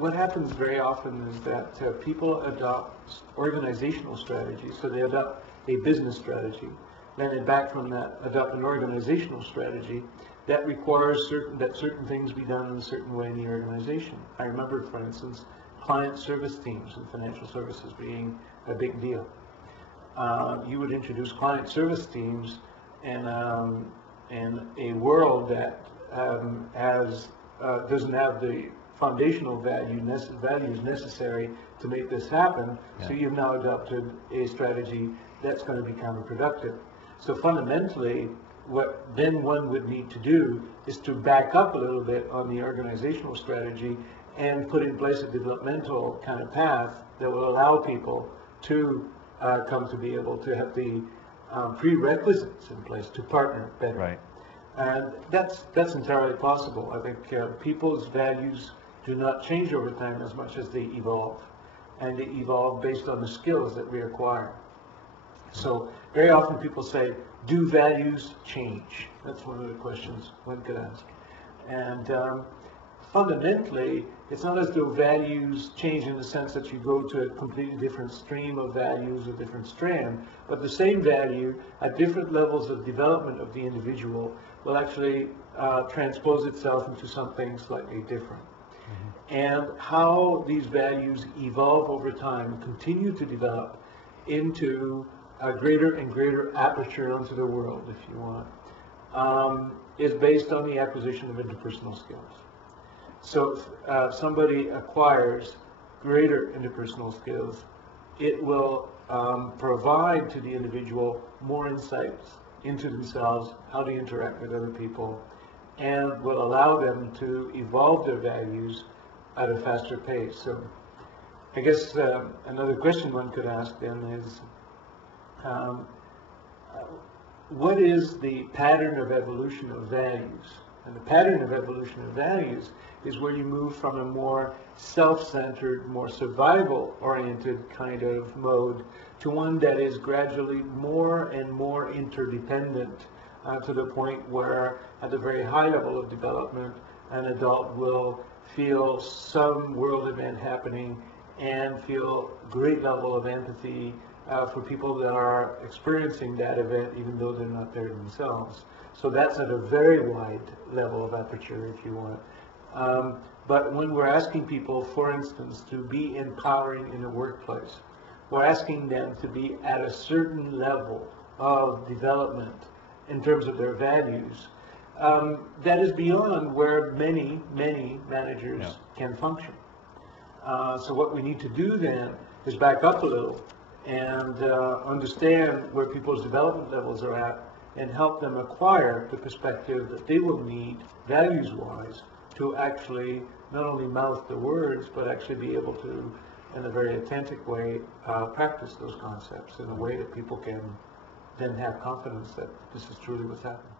what happens very often is that people adopt organizational strategies. So they adopt a business strategy, then they back from that adopt an organizational strategy that requires certain things be done in a certain way in the organization. I remember, for instance, client service teams in financial services being a big deal. You would introduce client service teams in a world that doesn't have the foundational values necessary to make this happen. Yeah. So you've now adopted a strategy that's going to be counterproductive. So fundamentally, what then one would need to do is to back up a little bit on the organizational strategy and put in place a developmental kind of path that will allow people to come to be able to have the prerequisites in place to partner better. Right. And that's entirely possible. I think people's values do not change over time as much as they evolve. And they evolve based on the skills that we acquire. So very often people say, do values change? That's one of the questions one could ask. And fundamentally, it's not as though values change in the sense that you go to a completely different stream of values, a different strand, but the same value at different levels of development of the individual will actually transpose itself into something slightly different. Mm-hmm. And how these values evolve over time, continue to develop into a greater and greater aperture onto the world, if you want, is based on the acquisition of interpersonal skills. So if somebody acquires greater interpersonal skills, it will provide to the individual more insights into themselves, how to interact with other people, and will allow them to evolve their values at a faster pace. So I guess another question one could ask then is, what is the pattern of evolution of values? And the pattern of evolution of values is where you move from a more self-centered, more survival-oriented kind of mode to one that is gradually more and more interdependent to the point where at a very high level of development, an adult will feel some world event happening and feel great level of empathy for people that are experiencing that event, even though they're not there themselves. So that's at a very wide level of aperture, if you want. But when we're asking people, for instance, to be empowering in the workplace, we're asking them to be at a certain level of development in terms of their values. That is beyond where many managers can function. So what we need to do then is back up a little and understand where people's development levels are at and help them acquire the perspective that they will need, values-wise, to actually not only mouth the words, but actually be able to, in a very authentic way, practice those concepts in a way that people can then have confidence that this is truly what's happening.